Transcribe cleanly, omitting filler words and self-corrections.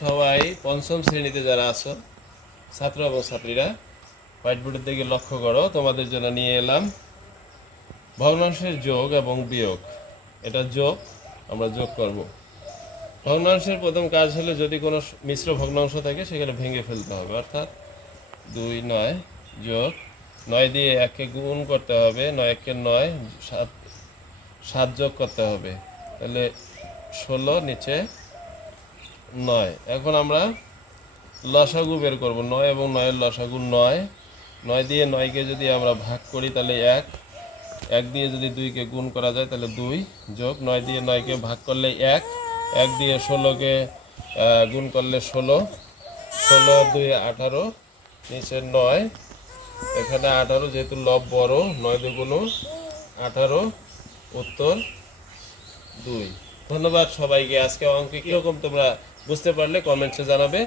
সবাই পঞ্চম শ্রেণীতে যারা আছো ছাত্র এবং ছাত্রীরা হোয়াইট বোর্ডের দিকে লক্ষ্য করো। তোমাদের জন্য নিয়ে এলাম ভগ্নাংশের যোগ এবং বিয়োগ। এটা যোগ, আমরা যোগ করব। ভগ্নাংশের প্রথম কাজ হলো যদি কোনো মিশ্র ভগ্নাংশ থাকে সেখানে ভেঙে ফেলতে হবে, অর্থাৎ 2 9 যোগ 9 দিয়ে 1কে গুণ করতে হবে, 9 1 9, 7 যোগ করতে হবে, তাহলে 16 নিচে 9। এখন আমরা লসাগু বের করব। 9 এবং 9 এর লসাগু 9। 9 দিয়ে 9কে যদি আমরা ভাগ করি তাহলে 1। 1 দিয়ে যদি 2কে গুণ করা যায় তাহলে 2, যোগ 9 দিয়ে 9কে ভাগ করলে 1। 1 দিয়ে 16কে গুণ করলে 16। 16 2 18, নিচে 9, এখানে 18, যেহেতু লব বড় 9 দুগুণ 18, উত্তর 2। ধন্যবাদ সবাইকে। আজকে অঙ্কে কীরকম তোমরা বুঝতে পারলে কমেন্টসে জানাবে।